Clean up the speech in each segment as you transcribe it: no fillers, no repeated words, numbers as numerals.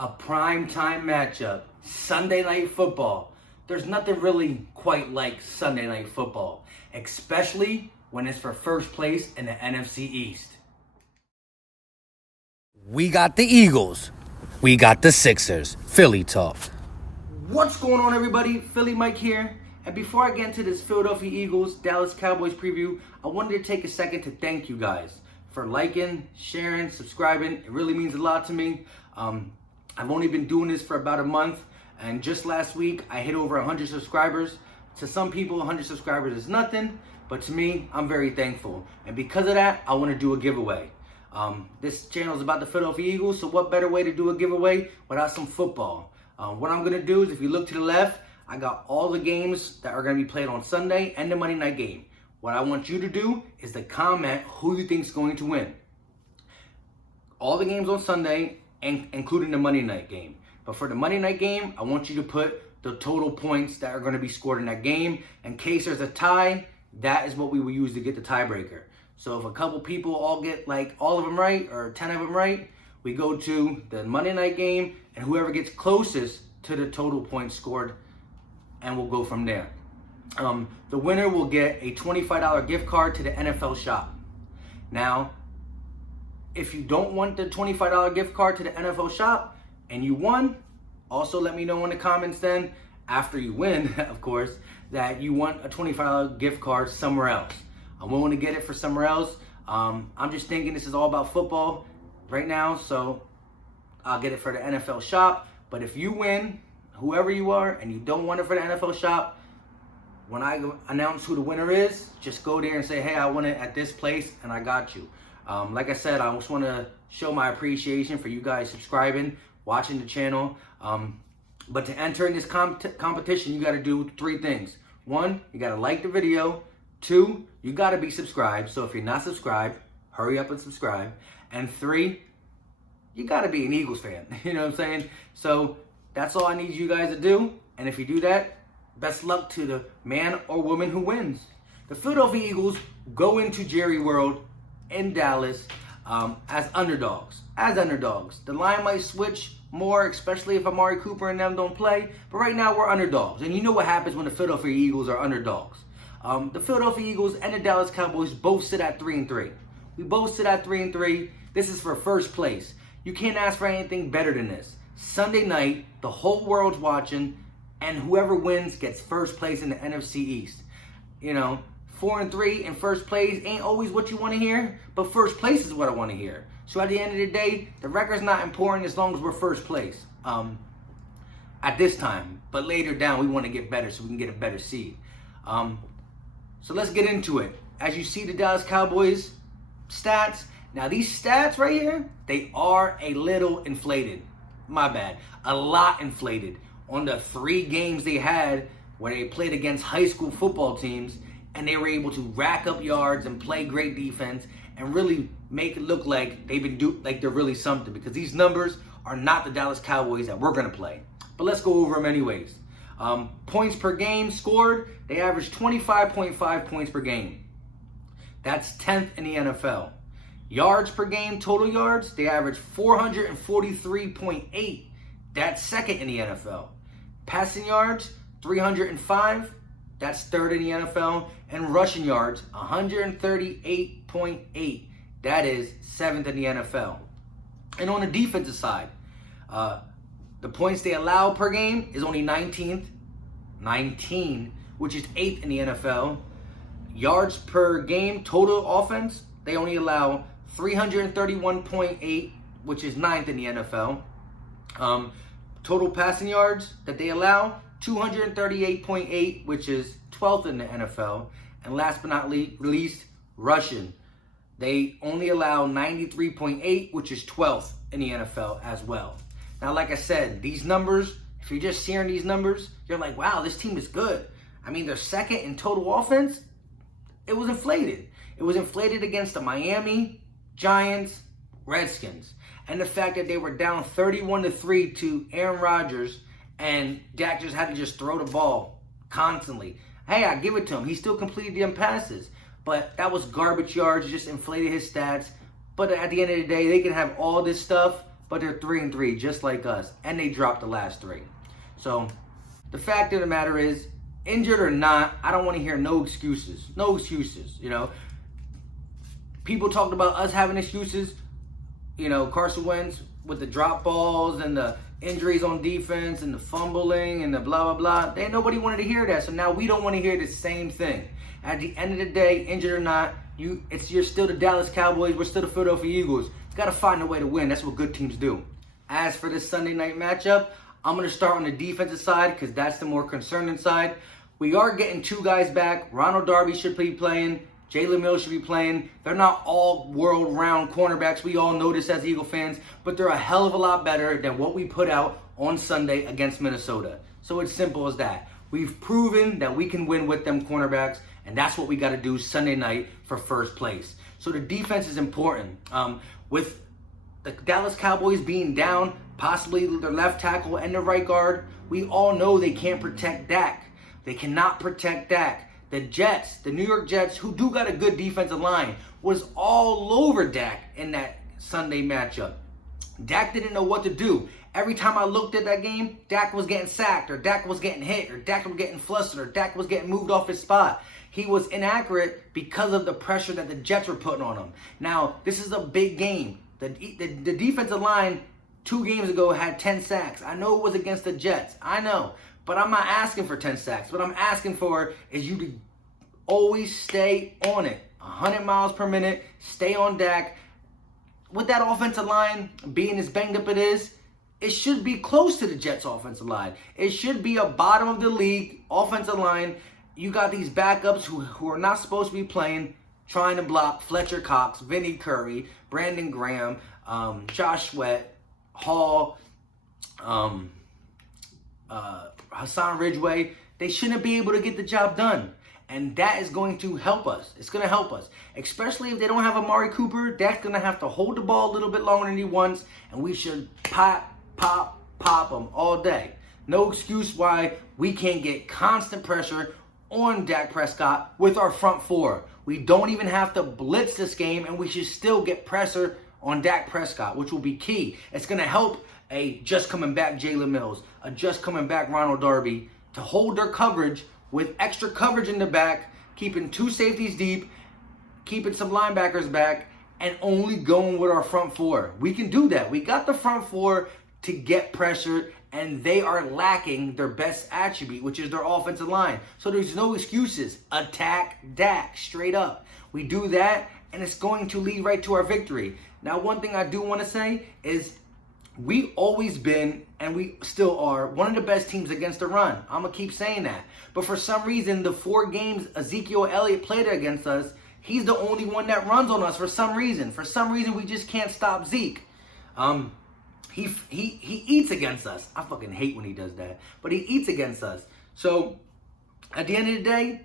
A prime time matchup, Sunday Night Football. There's nothing really quite like Sunday Night Football, especially when it's for first place in the NFC East. We got the Eagles. We got the Sixers. Philly talk. What's going on, everybody? Philly Mike here. And before I get into this Philadelphia Eagles, Dallas Cowboys preview, I wanted to take a second to thank you guys for liking, sharing, subscribing. It really means a lot to me. I've only been doing this for about a month, and just last week I hit over 100 subscribers. To some people, 100 subscribers is nothing, but to me, I'm very thankful. And because of that, I want to do a giveaway. This channel is about the Philadelphia Eagles, so what better way to do a giveaway without some football? What I'm going to do is, if you look to the left, I got all the games that are going to be played on Sunday and the Monday night game. What I want you to do is to comment who you think is going to win. All the games on Sunday, including the Monday night game. But for the Monday night game, I want you to put the total points that are going to be scored in that game. In case there's a tie, that is what we will use to get the tiebreaker. So if a couple people all get like all of them right, or 10 of them right, we go to the Monday night game, and whoever gets closest to the total points scored, and we'll go from there. The winner will get a $25 gift card to the NFL shop. Now, if you don't want the $25 gift card to the NFL shop and you won, also let me know in the comments then, after you win, of course, that you want a $25 gift card somewhere else. I'm willing to get it for somewhere else. I'm just thinking this is all about football right now, so I'll get it for the NFL shop. But if you win, whoever you are, and you don't want it for the NFL shop, when I announce who the winner is, just go there and say, hey, I want it at this place, and I got you. Like I said, I just want to show my appreciation for you guys subscribing, watching the channel. But to enter in this competition, you got to do three things. One, you got to like the video. Two, you got to be subscribed. So if you're not subscribed, hurry up and subscribe. And three, you got to be an Eagles fan. You know what I'm saying? So that's all I need you guys to do. And if you do that, best luck to the man or woman who wins. The Philadelphia Eagles go into Jerry World in Dallas as underdogs. The line might switch more, especially if Amari Cooper and them don't play. But right now, we're underdogs. And you know what happens when the Philadelphia Eagles are underdogs. The Philadelphia Eagles and the Dallas Cowboys both sit at 3-3. We both sit at 3-3. This is for first place. You can't ask for anything better than this. Sunday night, the whole world's watching, and whoever wins gets first place in the NFC East. You know, 4-3 in first place ain't always what you want to hear, but first place is what I want to hear. So at the end of the day, the record's not important as long as we're first place at this time. But later down, we want to get better so we can get a better seed. So let's get into it. As you see the Dallas Cowboys stats, now these stats right here, they are a little inflated. My bad. A lot inflated. On the 3 games they had where they played against high school football teams, and they were able to rack up yards and play great defense and really make it look like like they're really something, because these numbers are not the Dallas Cowboys that we're going to play. But let's go over them anyways. Points per game scored, they averaged 25.5 points per game. That's 10th in the NFL. Yards per game, total yards, they averaged 443.8. That's second in the NFL. Passing yards, 305. That's third in the NFL. And rushing yards, 138.8. That is seventh in the NFL. And on the defensive side, the points they allow per game is only 19, which is 8th in the NFL. Yards per game, total offense, they only allow 331.8, which is 9th in the NFL. Total passing yards that they allow, 238.8, which is 12th in the NFL. And last but not least, rushing. They only allow 93.8, which is 12th in the NFL as well. Now, like I said, these numbers, if you're just hearing these numbers, you're like, wow, this team is good. I mean, they're second in total offense. It was inflated. It was inflated against the Miami, Giants, Redskins. And the fact that they were down 31-3 to Aaron Rodgers, and Dak just had to just throw the ball constantly. Hey, I give it to him. He still completed the passes. But that was garbage yards, just inflated his stats. But at the end of the day, they can have all this stuff. but they're 3-3 just like us, and they dropped the last 3. So the fact of the matter is, injured or not, I don't want to hear no excuses. No excuses, you know. People talked about us having excuses. You know, Carson Wentz with the drop balls and the injuries on defense and the fumbling and the blah, blah, blah. Nobody wanted to hear that. So now we don't want to hear the same thing. At the end of the day, injured or not, you're still the Dallas Cowboys. We're still the Philadelphia Eagles. You got to find a way to win. That's what good teams do. As for this Sunday night matchup, I'm going to start on the defensive side because that's the more concerning side. We are getting 2 guys back. Ronald Darby should be playing. Jalen Mills should be playing. They're not all world-round cornerbacks. We all know this as Eagle fans, but they're a hell of a lot better than what we put out on Sunday against Minnesota. So it's simple as that. We've proven that we can win with them cornerbacks, and that's what we got to do Sunday night for first place. So the defense is important. With the Dallas Cowboys being down, possibly their left tackle and their right guard, we all know they can't protect Dak. They cannot protect Dak. The Jets, the New York Jets, who do got a good defensive line, was all over Dak in that Sunday matchup. Dak didn't know what to do. Every time I looked at that game, Dak was getting sacked, or Dak was getting hit, or Dak was getting flustered, or Dak was getting moved off his spot. He was inaccurate because of the pressure that the Jets were putting on him. Now, this is a big game. The defensive line 2 games ago had 10 sacks. I know it was against the Jets. I know. But I'm not asking for 10 sacks. What I'm asking for is you to always stay on it. 100 miles per minute. Stay on Dak. With that offensive line being as banged up it should be close to the Jets' offensive line. It should be a bottom of the league offensive line. You got these backups who are not supposed to be playing, trying to block Fletcher Cox, Vinny Curry, Brandon Graham, Josh Sweat, Hall, Hassan Ridgeway. They shouldn't be able to get the job done. And that is going to help us. It's going to help us. Especially if they don't have Amari Cooper, Dak's going to have to hold the ball a little bit longer than he wants. And we should pop them all day. No excuse why we can't get constant pressure on Dak Prescott with our front 4. We don't even have to blitz this game, and we should still get pressure on Dak Prescott, which will be key. It's going to help a just coming back Jalen Mills, a just coming back Ronald Darby to hold their coverage with extra coverage in the back, keeping 2 safeties deep, keeping some linebackers back, and only going with our front 4. We can do that. We got the front 4 to get pressure, and they are lacking their best attribute, which is their offensive line. So there's no excuses. Attack Dak straight up. We do that, and it's going to lead right to our victory. Now, one thing I do want to say is we always been, and we still are, one of the best teams against the run. I'm going to keep saying that. But for some reason, the 4 games Ezekiel Elliott played against us, he's the only one that runs on us for some reason. For some reason, we just can't stop Zeke. He eats against us. I fucking hate when he does that. But he eats against us. So, at the end of the day,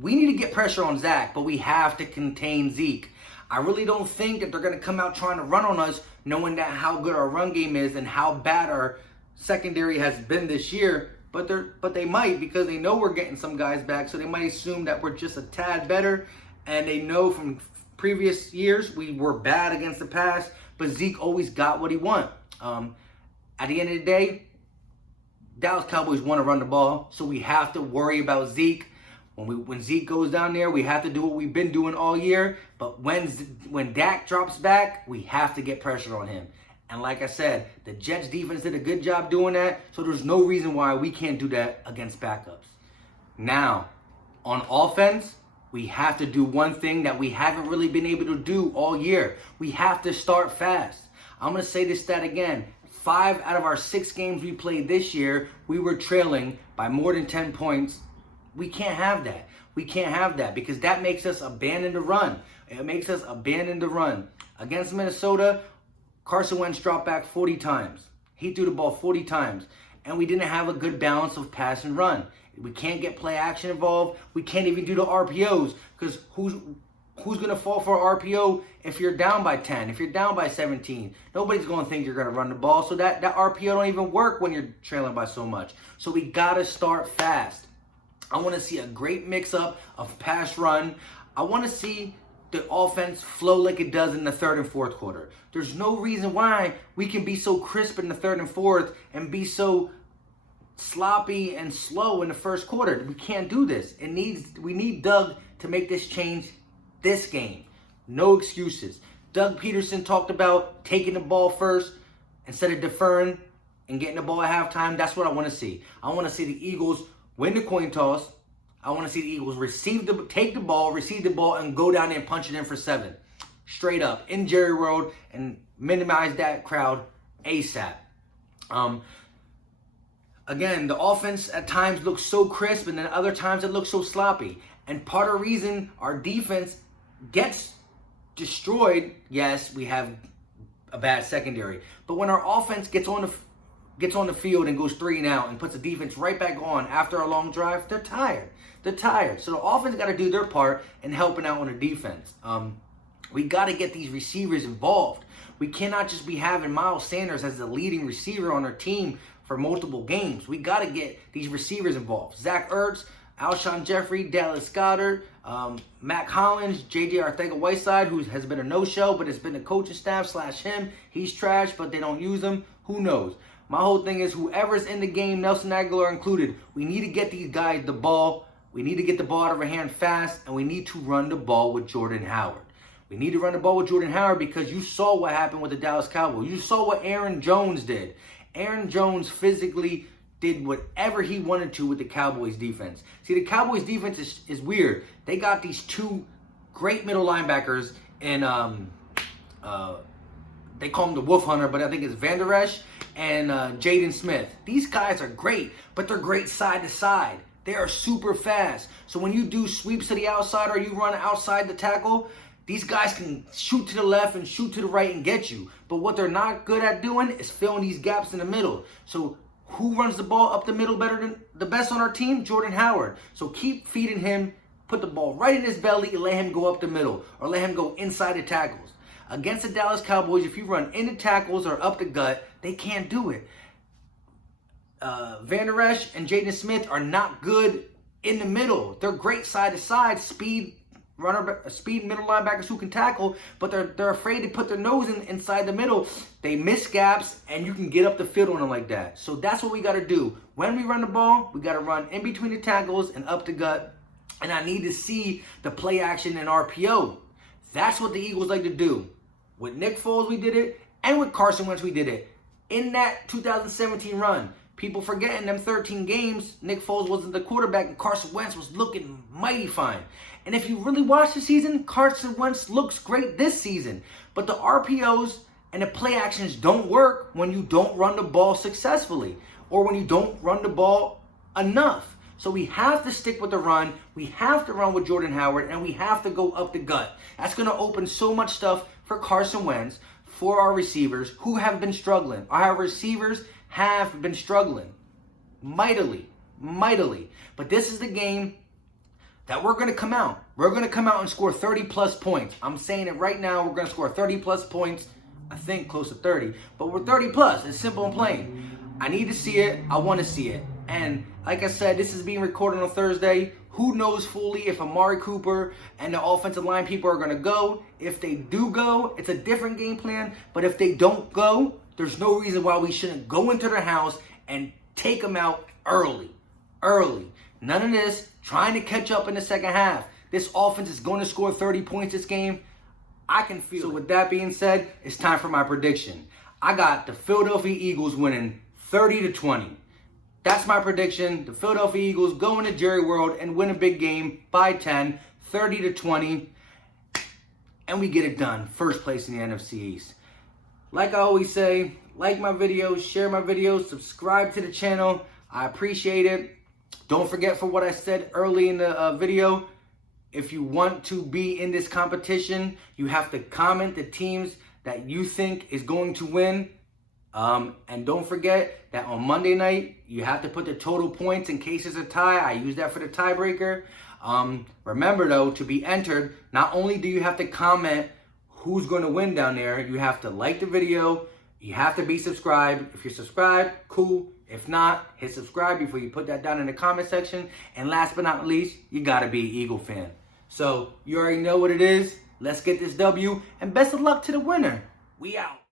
we need to get pressure on Zach, but we have to contain Zeke. I really don't think that they're going to come out trying to run on us, knowing that how good our run game is and how bad our secondary has been this year. But they might, because they know we're getting some guys back, so they might assume that we're just a tad better. And they know from previous years we were bad against the pass, but Zeke always got what he wanted. At the end of the day, Dallas Cowboys want to run the ball, so we have to worry about Zeke. When Zeke goes down there, we have to do what we've been doing all year. But when Dak drops back, we have to get pressure on him. And like I said, the Jets defense did a good job doing that, so there's no reason why we can't do that against backups. Now, on offense, we have to do one thing that we haven't really been able to do all year. We have to start fast. I'm going to say this stat again. 5 out of our 6 games we played this year, we were trailing by more than 10 points. We can't have that. We can't have that because that makes us abandon the run. It makes us abandon the run. Against Minnesota, Carson Wentz dropped back 40 times. He threw the ball 40 times. And we didn't have a good balance of pass and run. We can't get play action involved. We can't even do the RPOs because who's going to fall for an RPO if you're down by 10, if you're down by 17? Nobody's going to think you're going to run the ball. So that RPO don't even work when you're trailing by so much. So we got to start fast. I want to see a great mix-up of pass run. I want to see the offense flow like it does in the third and fourth quarter. There's no reason why we can be so crisp in the third and fourth and be so sloppy and slow in the first quarter. We can't do this. We need Doug to make this change this game. No excuses. Doug Peterson talked about taking the ball first instead of deferring and getting the ball at halftime. That's what I want to see. I want to see the Eagles win the coin toss. I want to see the Eagles take the ball, receive the ball, and go down there and punch it in for 7. Straight up in Jerry World and minimize that crowd ASAP. Again, the offense at times looks so crisp, and then other times it looks so sloppy. And part of the reason our defense gets destroyed, yes, we have a bad secondary. But when our offense gets on the field and goes 3 and out and puts the defense right back on after a long drive, they're tired. They're tired. So the offense got to do their part in helping out on the defense. We got to get these receivers involved. We cannot just be having Miles Sanders as the leading receiver on our team for multiple games. We got to get these receivers involved. Zach Ertz, Alshon Jeffrey, Dallas Goedert, Mac Hollins, J.J. Arcega-Whiteside, who has been a no-show, but it's been the coaching staff / him. He's trash, but they don't use him. Who knows? My whole thing is whoever's in the game, Nelson Aguilar included, we need to get these guys the ball. We need to get the ball out of our hand fast, and we need to run the ball with Jordan Howard. We need to run the ball with Jordan Howard because you saw what happened with the Dallas Cowboys. You saw what Aaron Jones did. Aaron Jones physically did whatever he wanted to with the Cowboys defense. See, the Cowboys defense is weird. They got these 2 great middle linebackers, and they call him the Wolf Hunter, but I think it's Van Der Esch and Jaden Smith. These guys are great, but they're great side to side. They are super fast. So when you do sweeps to the outside or you run outside the tackle, these guys can shoot to the left and shoot to the right and get you. But what they're not good at doing is filling these gaps in the middle. So who runs the ball up the middle the best on our team? Jordan Howard. So keep feeding him, put the ball right in his belly and let him go up the middle or let him go inside the tackles. Against the Dallas Cowboys, if you run into tackles or up the gut, they can't do it. Van Der Esch and Jaden Smith are not good in the middle. They're great side to side, speed middle linebackers who can tackle, but they're afraid to put their nose inside the middle. They miss gaps, and you can get up the field on them like that. So that's what we got to do. When we run the ball, we got to run in between the tackles and up the gut, and I need to see the play action and RPO. That's what the Eagles like to do. With Nick Foles, we did it, and with Carson Wentz, we did it. In that 2017 run, people forget in them 13 games, Nick Foles wasn't the quarterback and Carson Wentz was looking mighty fine. And if you really watch the season, Carson Wentz looks great this season. But the RPOs and the play actions don't work when you don't run the ball successfully or when you don't run the ball enough. So we have to stick with the run. We have to run with Jordan Howard, and we have to go up the gut. That's going to open so much stuff for Carson Wentz, for our receivers who have been struggling. Our receivers have been struggling mightily. But this is the game that we're going to come out. We're going to come out and score 30-plus points. I'm saying it right now. We're going to score 30-plus points. I think close to 30. But we're 30-plus. It's simple and plain. I need to see it. I want to see it. And like I said, this is being recorded on Thursday. Who knows fully if Amari Cooper and the offensive line people are going to go. If they do go, it's a different game plan. But if they don't go, there's no reason why we shouldn't go into their house and take them out early. None of this trying to catch up in the second half. This offense is going to score 30 points this game. I can feel it. So with that being said, it's time for my prediction. I got the Philadelphia Eagles winning 30-20. That's my prediction. The Philadelphia Eagles go into Jerry World and win a big game by 10, 30-20. And we get it done. First place in the NFC East. Like I always say, like my videos, share my videos, subscribe to the channel. I appreciate it. Don't forget for what I said early in the video. If you want to be in this competition, you have to comment the teams that you think is going to win. And don't forget that on Monday night, you have to put the total points in case it's a tie. I use that for the tiebreaker. Remember, though, to be entered, not only do you have to comment who's going to win down there, you have to like the video. You have to be subscribed. If you're subscribed, cool. If not, hit subscribe before you put that down in the comment section. And last but not least, you got to be an Eagle fan. So you already know what it is. Let's get this W, and best of luck to the winner. We out.